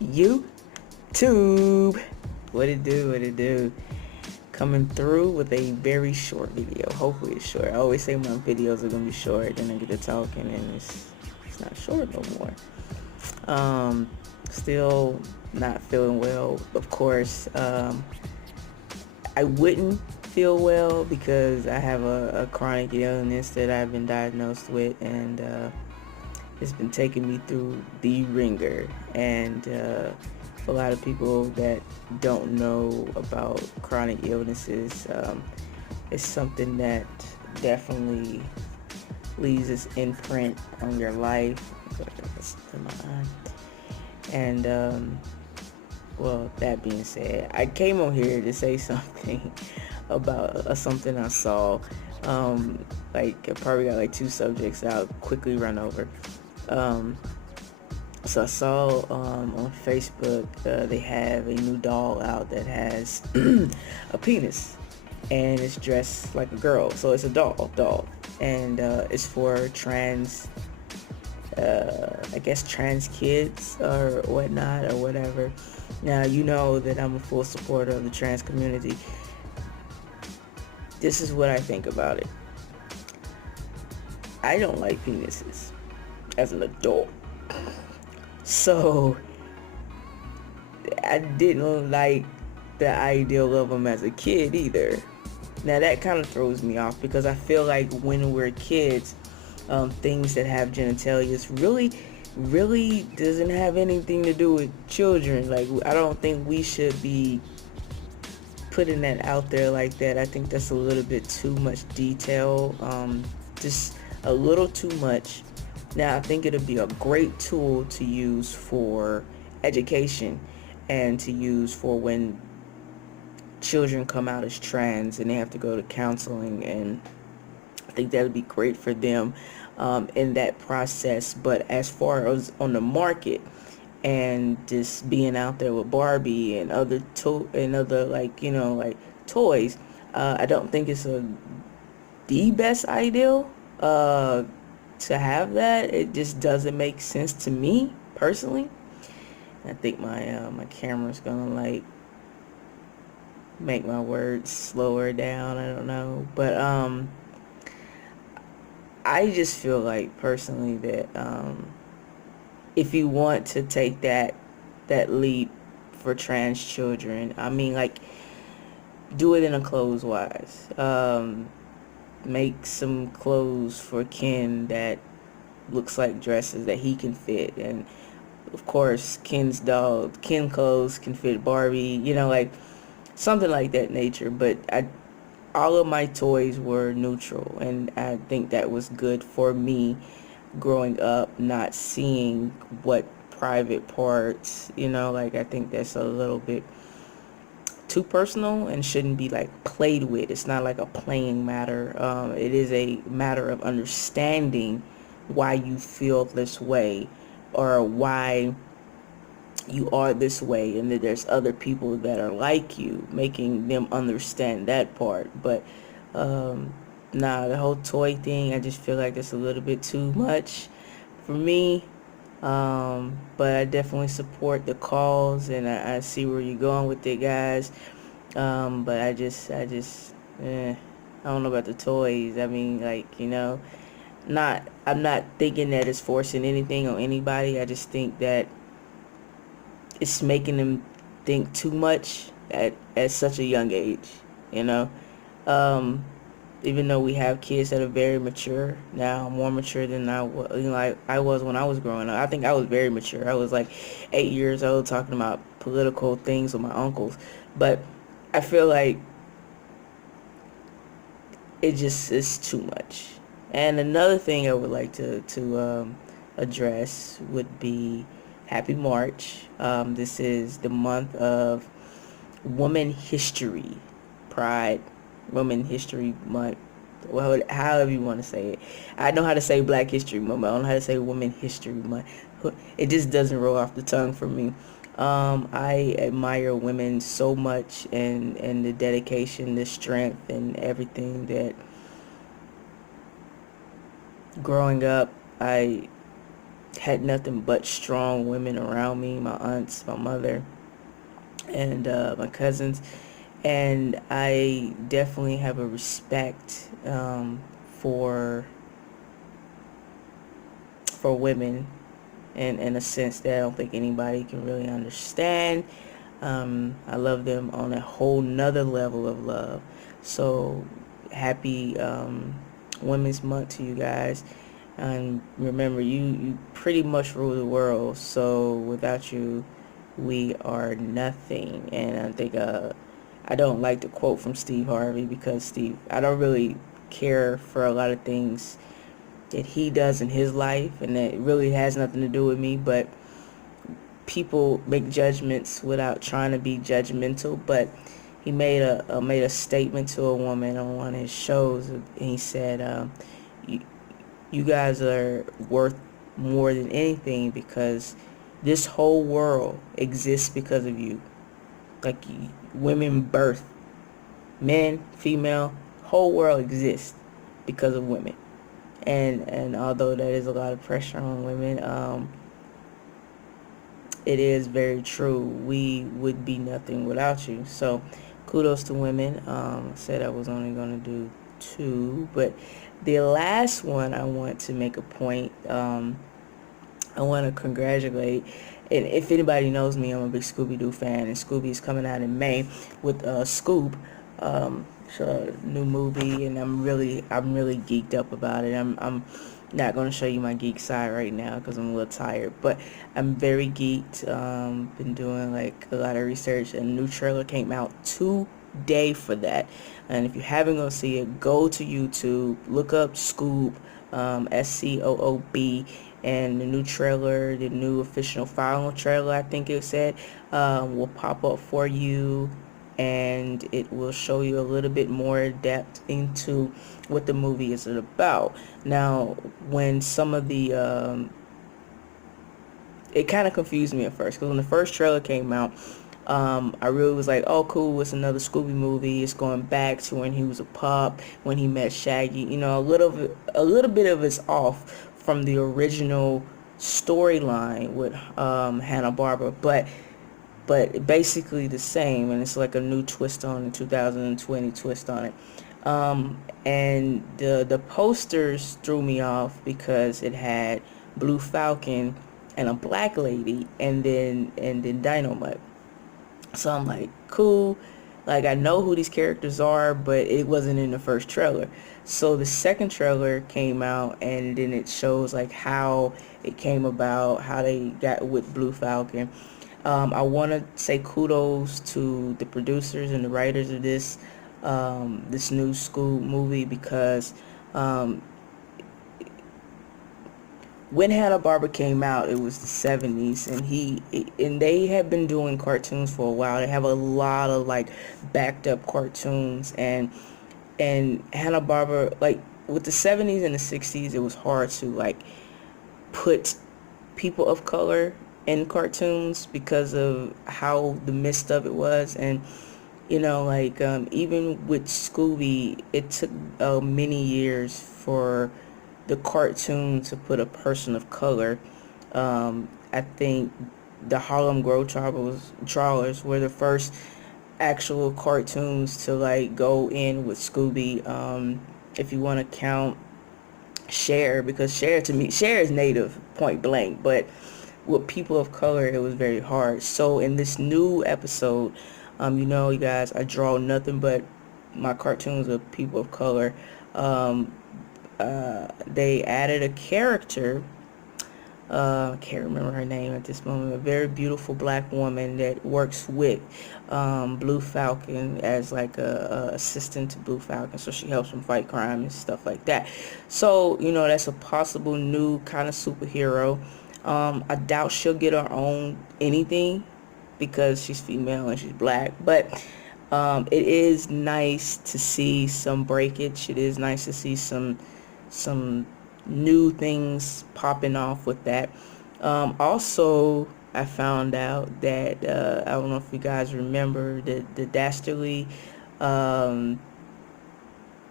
YouTube. What it do? What it do? Coming through with a very short video. Hopefully it's short. I always say my videos are gonna be short, then I get to talking and it's not short no more. Still not feeling well. Of course, I wouldn't feel well because I have a chronic illness that I've been diagnosed with, and it's been taking me through the ringer. And for a lot of people that don't know about chronic illnesses, it's something that definitely leaves its imprint on your life. And well, that being said, I came on here to say something about something I saw. Like, I probably got like two subjects that I'll quickly run over. So I saw on Facebook they have a new doll out that has a penis, and it's dressed like a girl. So it's a doll, and it's for trans, I guess trans kids or whatnot or whatever. Now, you know that I'm a full supporter of the trans community. This is what I think about it. I don't like penises as an adult. So I didn't like the ideal of them as a kid either. Now that kind of throws me off because I feel like when we're kids, things that have genitalia really doesn't have anything to do with children. Like, I don't think we should be putting that out there like that. I think that's a little bit too much detail, just a little too much. Now, I think it'll be a great tool to use for education and to use for when children come out as trans and they have to go to counseling, and I think that would be great for them in that process. But as far as on the market and just being out there with Barbie and other like toys, I don't think it's the best ideal to have that. It just doesn't make sense to me personally. I think my camera's gonna like make my words slower down. I don't know, but I just feel like personally that if you want to take that leap for trans children, I mean, like, do it in a clothes wise. Make some clothes for Ken that looks like dresses that he can fit, and of course Ken clothes can fit Barbie. Like something like that nature. But all of my toys were neutral, and I think that was good for me growing up, not seeing what private parts, like, I think that's a little bit too personal and shouldn't be like played with. It's not like a playing matter. It is a matter of understanding why you feel this way or why you are this way, and that there's other people that are like you, making them understand that part. But nah, the whole toy thing, I just feel like it's a little bit too much for me. But I definitely support the cause, and I see where you're going with it, guys. But I don't know about the toys. I mean, like, I'm not thinking that it's forcing anything on anybody. I just think that it's making them think too much at such a young age, you know. Um, Even though we have kids that are very mature now, more mature than I was, I was when I was growing up. I think I was very mature. I was like 8 years old talking about political things with my uncles. But I feel like it just is too much. And another thing I would like to address would be Happy March. This is the month of Woman History, Pride, Women History Month. Well, however you want to say it. I know how to say Black History Month, but I don't know how to say Women History Month. It just doesn't roll off the tongue for me. I admire women so much, and the dedication, the strength, and everything that growing up I had nothing but strong women around me, my aunts, my mother, and my cousins. And I definitely have a respect for women, and in a sense that I don't think anybody can really understand. I love them on a whole nother level of love. So happy Women's Month to you guys. And remember, you pretty much rule the world. So without you, we are nothing. And I think I don't like the quote from Steve Harvey, because I don't really care for a lot of things that he does in his life, and that really has nothing to do with me. But people make judgments without trying to be judgmental. But he made a statement to a woman on one of his shows, and he said, you, "You guys are worth more than anything, because this whole world exists because of you. Like, women birth men, female, whole world exists because of women." And although that is a lot of pressure on women, it is very true. We would be nothing without you. So kudos to women. I said I was only going to do two, but the last one, I want to make a point. I want to congratulate, and if anybody knows me, I'm a big Scooby-Doo fan, and Scooby is coming out in May with Scoob. It's a new movie, and I'm really geeked up about it. I'm not going to show you my geek side right now because I'm a little tired, but I'm very geeked. Been doing like a lot of research, and a new trailer came out today for that. And if you haven't gonna see it, go to YouTube, look up Scoob, Scoob, and the new trailer, the new official final trailer, I think it said, will pop up for you, and it will show you a little bit more depth into what the movie is about. Now, when some of the it kind of confused me at first, because when the first trailer came out, I really was like, oh cool, it's another Scooby movie. It's going back to when he was a pup, when he met Shaggy. You know, a little bit of it's off from the original storyline with Hanna-Barbera, but basically the same, and it's like a new twist on it, 2020 twist on it. And the posters threw me off because it had Blue Falcon and a black lady, and then Dynamite. So I'm like, cool. Like, I know who these characters are, but it wasn't in the first trailer. So the second trailer came out, and then it shows like how it came about, how they got with Blue Falcon. I want to say kudos to the producers and the writers of this new school movie, because um, when Hanna-Barbera came out, it was the 70s, and they have been doing cartoons for a while. They have a lot of like backed up cartoons, and Hanna-Barbera, like with the 70s and the 60s, it was hard to like put people of color in cartoons because of how the midst of it was. And like even with Scooby, it took many years for the cartoon to put a person of color. I think the Harlem Trawlers were the first actual cartoons to like go in with Scooby. If you want to count Cher, because Cher is native, point blank, but with people of color, it was very hard. So in this new episode, you guys, I draw nothing but my cartoons of people of color. They added a character. I can't remember her name at this moment. A very beautiful black woman that works with Blue Falcon as like a assistant to Blue Falcon, so she helps him fight crime and stuff like that. So that's a possible new kind of superhero. I doubt she'll get her own anything because she's female and she's black, but it is nice to see some breakage. It is nice to see some new things popping off with that. Also, I found out that I don't know if you guys remember the Dastardly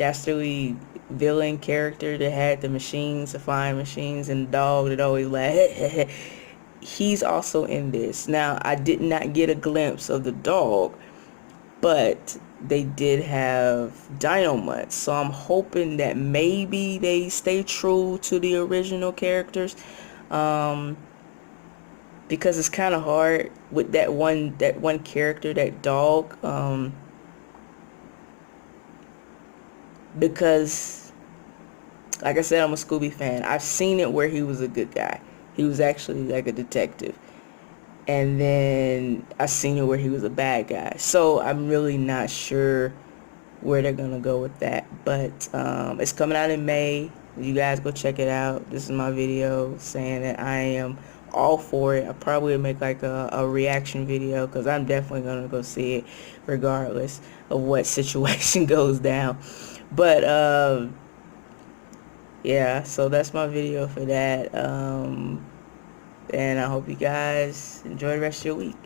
dastardly villain character that had the machines, the flying machines, and the dog that always like he's also in this. Now, I did not get a glimpse of the dog, but they did have Dynamite, so I'm hoping that maybe they stay true to the original characters, um, because it's kind of hard with that one character, that dog, because like I said, I'm a Scooby fan. I've seen it where he was a good guy. He was actually like a detective. And then I've seen it where he was a bad guy. So I'm really not sure where they're gonna go with that. But it's coming out in May. You guys go check it out. This is my video saying that I am all for it. I probably would make like a reaction video, because I'm definitely gonna go see it regardless of what situation goes down. But yeah, so that's my video for that. And I hope you guys enjoy the rest of your week.